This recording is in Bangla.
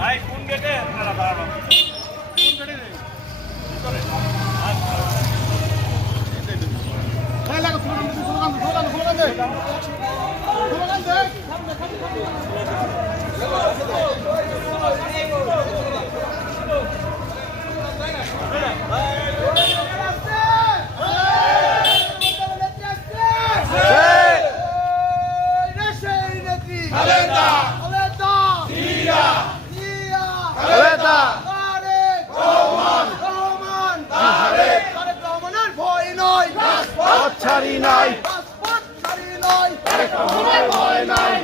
ভাই কোন গেটে আপনারা বাড়ানো কোন গেটে করে এই লাগো স্লোগান দে ছাড়ি নাই ভয় নাই